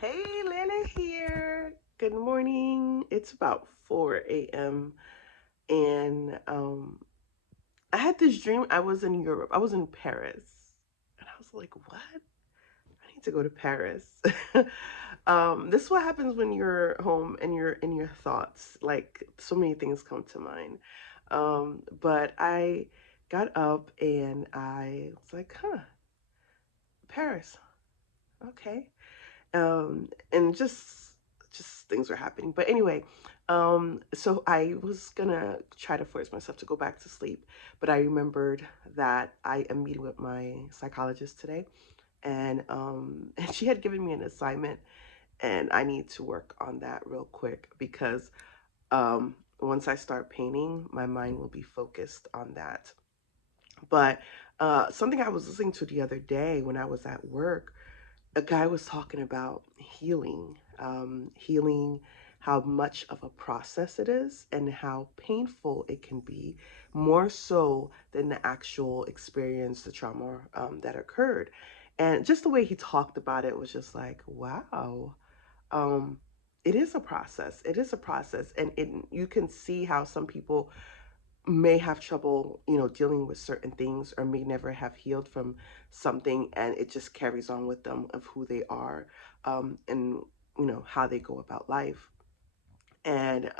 Hey, Lana here. Good morning. It's about 4 a.m. and I had this dream. I was in Europe. I was in Paris. And I was like, "What? I need to go to Paris." This is what happens when you're home and you're in your thoughts. Like so many things come to mind. But I got up and I was like, "Huh, Paris. Okay." And just things were happening. But anyway, so I was gonna try to force myself to go back to sleep, but I remembered that I am meeting with my psychologist today, and and she had given me an assignment, and I need to work on that real quick because once I start painting, my mind will be focused on that. But something I was listening to the other day when I was at work, a guy was talking about healing, how much of a process it is, and how painful it can be, more so than the actual experience, the trauma that occurred. And just the way he talked about it was just like, wow. Um, it is a process. It is a process, and you can see how some people may have trouble, dealing with certain things or may never have healed from something, and it just carries on with them of who they are, and how they go about life. And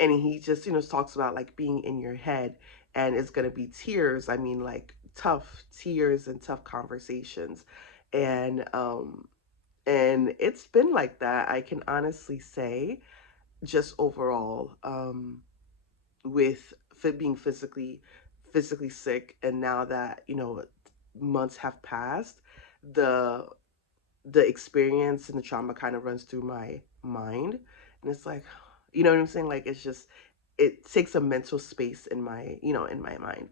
he just talks about like being in your head, and it's going to be tears. I mean, like tough tears and tough conversations. And um and it's been like that, I can honestly say, just overall, with being physically sick, and now that months have passed, the the experience and the trauma kind of runs through my mind, and it's like, you know what I'm saying, like it's just, it takes a mental space in my mind.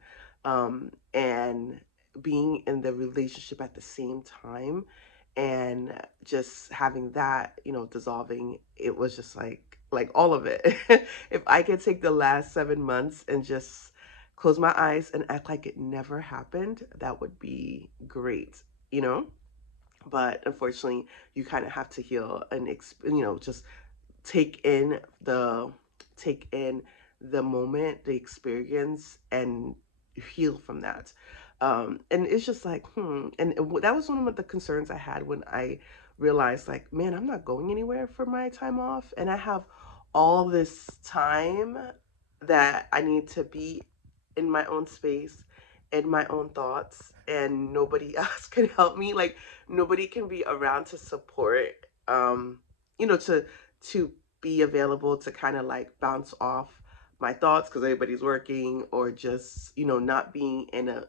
And being in the relationship at the same time, and just having that, dissolving, it was just like all of it. If I could take the last 7 months and just close my eyes and act like it never happened, that would be great, you know but unfortunately, you kind of have to heal and just take in the take in the moment, the experience, and heal from that. And it's just like, and that was one of the concerns I had when I realized, like, man, I'm not going anywhere for my time off, and I have all this time that I need to be in my own space, in my own thoughts, and nobody else can help me. Like, nobody can be around to support, um to be available to kind of like bounce off my thoughts because everybody's working, or just not being in a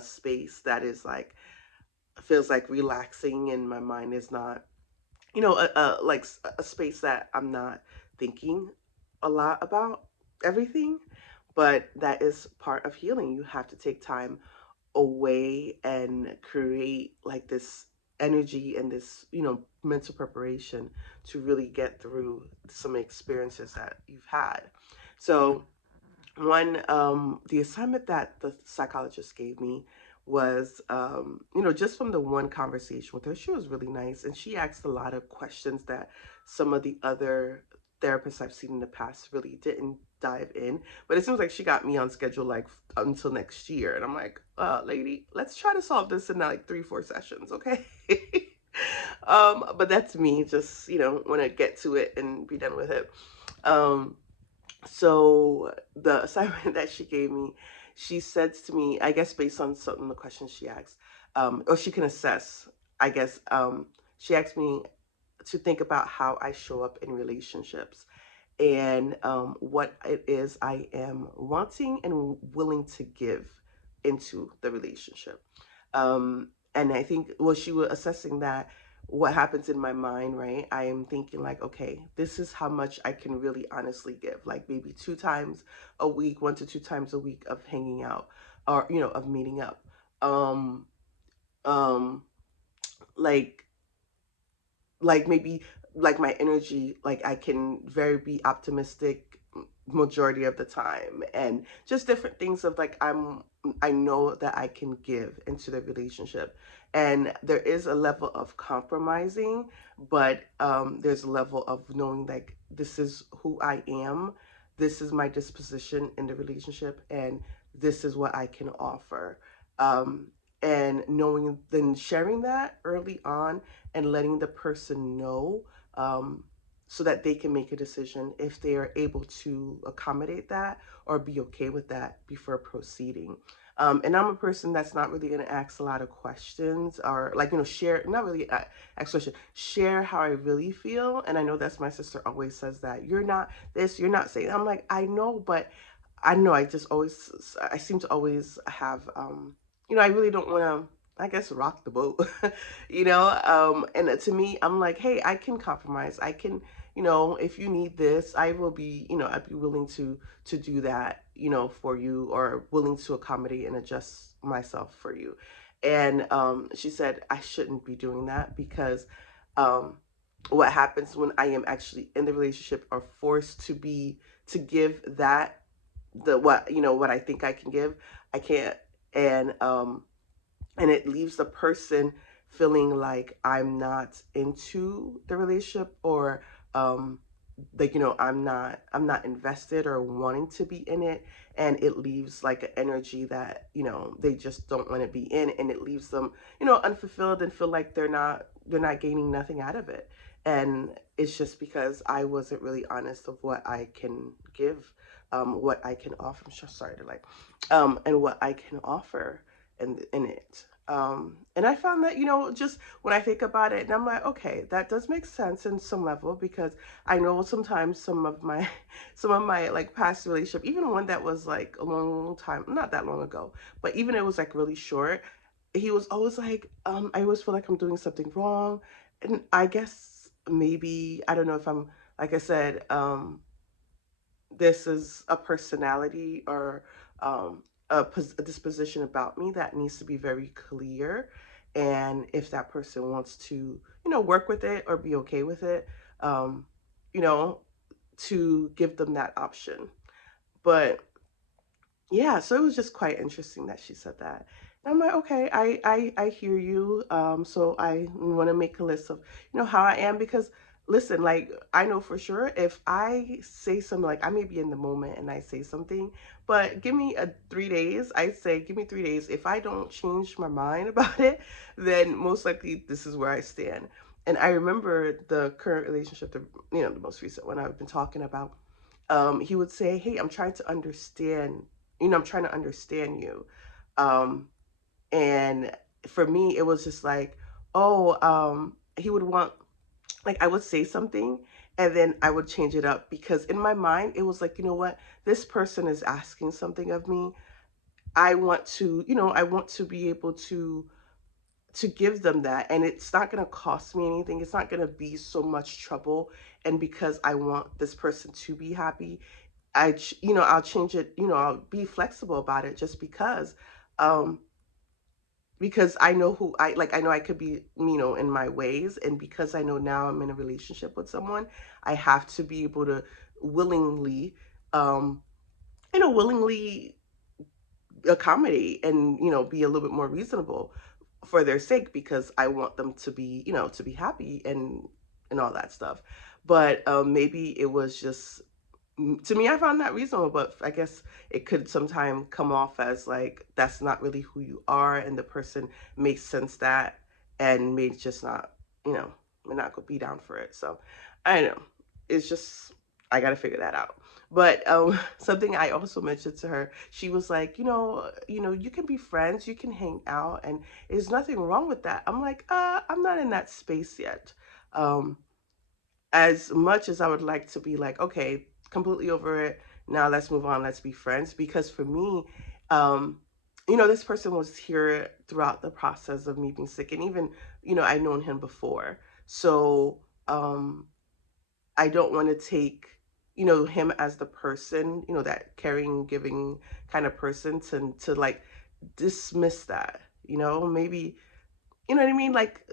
space that is like, feels like relaxing, and my mind is not, like a space that I'm not thinking a lot about everything. But that is part of healing. You have to take time away and create like this energy and this mental preparation to really get through some experiences that you've had. So one the assignment that the psychologist gave me was, just from the one conversation with her, she was really nice, and she asked a lot of questions that some of the other therapists I've seen in the past really didn't dive in. But it seems like she got me on schedule like until next year, and I'm like, lady, let's try to solve this in like 3-4 sessions, okay? But that's me, just want to get to it and be done with it. Um so the assignment that she gave me, she said to me, I guess based on some of the questions she asked, or she can assess, I guess, she asked me to think about how I show up in relationships, and what it is I am wanting and willing to give into the relationship. And I think, well, she was assessing that, what happens in my mind, right? I am thinking like, okay, this is how much I can really honestly give, like maybe 2 times a week, 1 to 2 times a week of hanging out, or of meeting up. Um, um, like maybe, like my energy, like I can very be optimistic, majority of the time, and just different things of like I know that I can give into the relationship, and there is a level of compromising, but there's a level of knowing like this is who I am, this is my disposition in the relationship, and this is what I can offer. um, and knowing, then sharing that early on and letting the person know, um, so that they can make a decision if they are able to accommodate that or be okay with that before proceeding. And I'm a person that's not really going to ask a lot of questions, or like, share, not really ask questions, share how I really feel. And I know that's, my sister always says that you're not this, you're not saying. I'm like, I know, but I don't know. I seem to always have, I really don't want to, I guess, rock the boat, and to me, I'm like, hey, I can compromise. I can, if you need this, I will be, I'd be willing to do that, for you, or willing to accommodate and adjust myself for you. And she said I shouldn't be doing that because um, what happens when I am actually in the relationship or forced to give that, the what what I think I can give, I can't. And and it leaves the person feeling like I'm not into the relationship, or um like, I'm not invested or wanting to be in it, and it leaves like an energy that, they just don't want to be in, and it leaves them, unfulfilled, and feel like they're not gaining nothing out of it. And it's just because I wasn't really honest of what I can give, what I can offer. I'm so sorry to like, and what I can offer in it. And I found that, just when I think about it, and I'm like, okay, that does make sense in some level, because I know sometimes some of my some of my like past relationship, even one that was like a long time, not that long ago, but even it was like really short, he was always like, I always feel like I'm doing something wrong. And I guess maybe, I don't know if I'm, like I said, this is a personality, or a disposition about me that needs to be very clear. And if that person wants to, work with it or be okay with it, um, you know, to give them that option. But yeah, so it was just quite interesting that she said that. And I'm like, okay, I hear you. So I want to make a list of, how I am, because listen, like, I know for sure if I say something, like, I may be in the moment and I say something, but give me 3 days. I say, give me 3 days. If I don't change my mind about it, then most likely this is where I stand. And I remember the current relationship, the most recent one I've been talking about. He would say, hey, I'm trying to understand, I'm trying to understand you. Um, and for me, it was just like, oh, he would want, like, I would say something and then I would change it up, because in my mind, it was like, you know what? This person is asking something of me. I want to be able to give them that, and it's not going to cost me anything. It's not going to be so much trouble. And because I want this person to be happy, I'll change it, I'll be flexible about it, just um because I know who I like. I know I could be, in my ways, and because I know now I'm in a relationship with someone, I have to be able to willingly, um willingly accommodate, and be a little bit more reasonable for their sake, because I want them to be, to be happy, and all that stuff. But maybe it was just, to me, I found that reasonable, but I guess it could sometimes come off as like that's not really who you are, and the person makes sense that, and may just not, may not go be down for it. So I don't know. It's just, I got to figure that out. But something I also mentioned to her, she was like, you can be friends, you can hang out, and there's nothing wrong with that. I'm like, I'm not in that space yet. Um, as much as I would like to be like, okay, completely over it. Now let's move on. Let's be friends. Because for me, um, this person was here throughout the process of me being sick. And even, I'd known him before. So I don't want to take, him as the person, that caring, giving kind of person, to like dismiss that, maybe, you know what I mean? Like,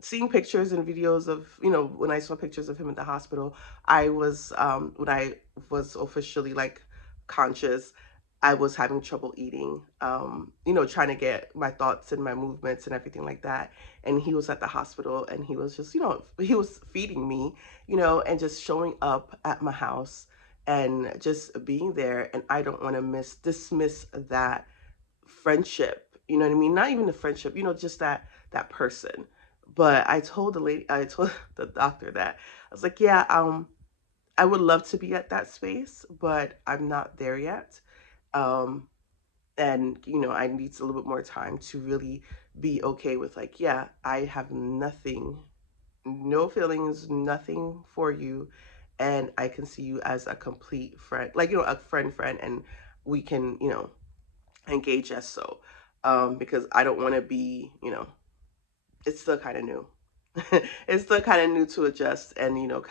seeing pictures and videos of, when I saw pictures of him in the hospital, I was, when I was officially like conscious, I was having trouble eating, trying to get my thoughts and my movements and everything like that. And he was at the hospital and he was just, he was feeding me, and just showing up at my house and just being there. And I don't want to dismiss that friendship, you know what I mean? Not even the friendship, just that person. But I told the doctor that I was like, yeah, I would love to be at that space, but I'm not there yet. Um, and I need a little bit more time to really be okay with, like, yeah, I have nothing, no feelings, nothing for you, and I can see you as a complete friend, like, a friend, and we can, engage as so. Because I don't want to be, it's still kind of new. It's still kind of new to adjust and, kind of